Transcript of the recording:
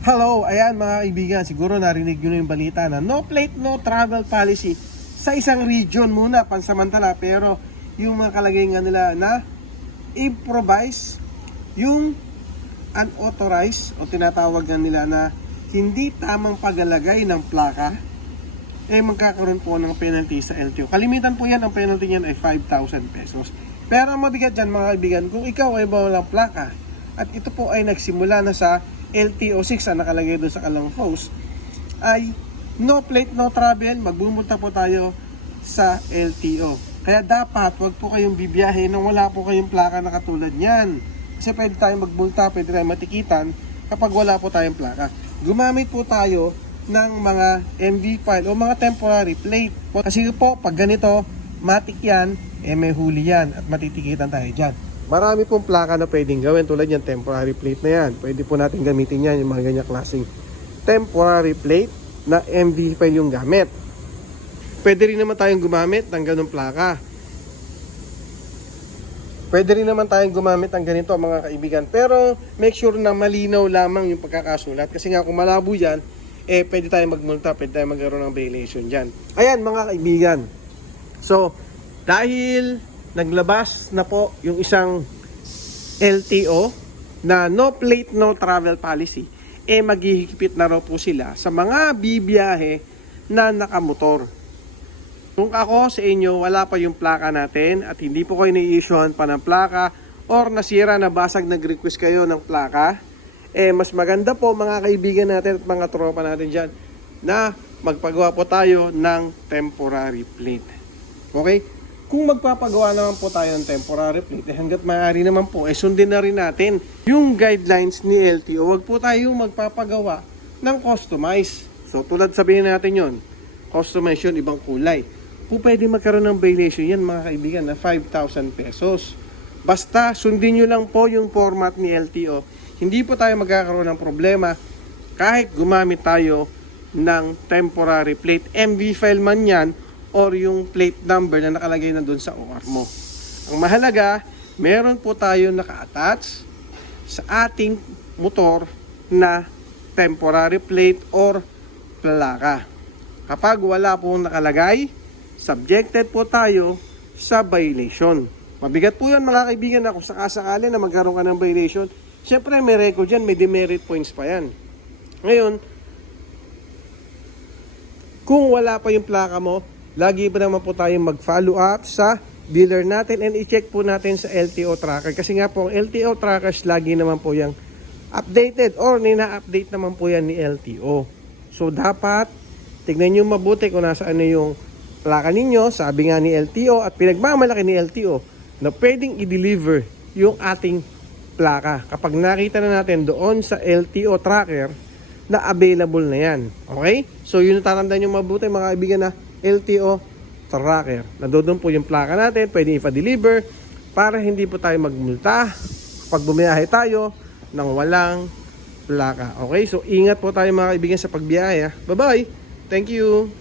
Hello, ayan mga kaibigan, siguro narinig nyo na yung balita na no plate, no travel policy sa isang region muna, pansamantala, pero yung mga kalagayan nga nila na improvise yung unauthorized o tinatawag nga nila na hindi tamang paglalagay ng plaka eh magkakaroon po ng penalty sa LTO. Kalimitan po yan, ang penalty niyan ay 5,000 pesos. Pero ang mabigat dyan mga kaibigan, kung ikaw ay walang plaka at ito po ay nagsimula na sa LTO6 na nakalagay doon sa kalang post, ay no plate, no travel, magbumulta po tayo sa LTO. Kaya dapat wag po kayong bibiyahe nang wala po kayong plaka na katulad niyan. Kasi pwede tayong magbulta, pwede tayong matikitan kapag wala po tayong plaka. Gumamit po tayo ng mga MV file o mga temporary plate. Kasi po, pag ganito, matik yan, eh may huli yan at matitikitan tayo dyan. Marami pong plaka na pwedeng gawin tulad yan, temporary plate na yan. Pwede po natin gamitin yan, yung mga ganyan klaseng temporary plate na MV file yung gamit. Pwede rin naman tayong gumamit ng ganong plaka. Pwede rin naman tayong gumamit ng ganito mga kaibigan. Pero make sure na malinaw lamang yung pagkakasulat. Kasi nga kung malabo yan, eh pwede tayong magmulta, pwede tayong magkaroon ng violation dyan. Ayan mga kaibigan. So, dahil naglabas na po yung isang LTO na no plate, no travel policy, eh maghihigpit na raw po sila sa mga bibiyahe na nakamotor. Kung ako sa inyo, wala pa yung plaka natin at hindi po kayo nai-issuehan pa ng plaka or nasira na basag nag-request kayo ng plaka, eh mas maganda po mga kaibigan natin at mga tropa natin dyan na magpagawa po tayo ng temporary plate. Okay? Kung magpapagawa naman po tayo ng temporary plate, eh hanggat maaari naman po, eh sundin na rin natin yung guidelines ni LTO. Huwag po tayong magpapagawa ng customize. So tulad sabihin natin yon customize yun, ibang kulay. Po pwede magkaroon ng violation yan mga kaibigan na 5,000 pesos. Basta sundin nyo lang po yung format ni LTO. Hindi po tayo magkakaroon ng problema kahit gumamit tayo ng temporary plate. MV file man yan or yung plate number na nakalagay na doon sa OR mo. Ang mahalaga, meron po tayo naka-attach sa ating motor na temporary plate or plaka. Kapag wala pong nakalagay, subjected po tayo sa violation. Mabigat po yan mga kaibigan na kung sakasakali na magkaroon ka ng violation, syempre may record yan, may demerit points pa yan. Ngayon, kung wala pa yung plaka mo, lagi pa naman po tayong mag-follow up sa dealer natin and i-check po natin sa LTO tracker. Kasi nga po, ang LTO trackers lagi naman po yung updated or nina-update naman po yan ni LTO. So dapat tignan nyo mabuti kung nasaan na yung plaka ninyo, sabi nga ni LTO at pinagmamalaki ni LTO na pwedeng i-deliver yung ating plaka. Kapag nakita na natin doon sa LTO tracker na available na yan. Okay? So yun ang tatandaan nyo mabuti mga kaibigan na LTO tracker. Nandoon po yung plaka natin, pwede ipa-deliver para hindi po tayo magmulta pag bumiyahe tayo ng walang plaka. Okay? So ingat po tayo mga kaibigan sa pagbiyahe. Bye-bye! Thank you!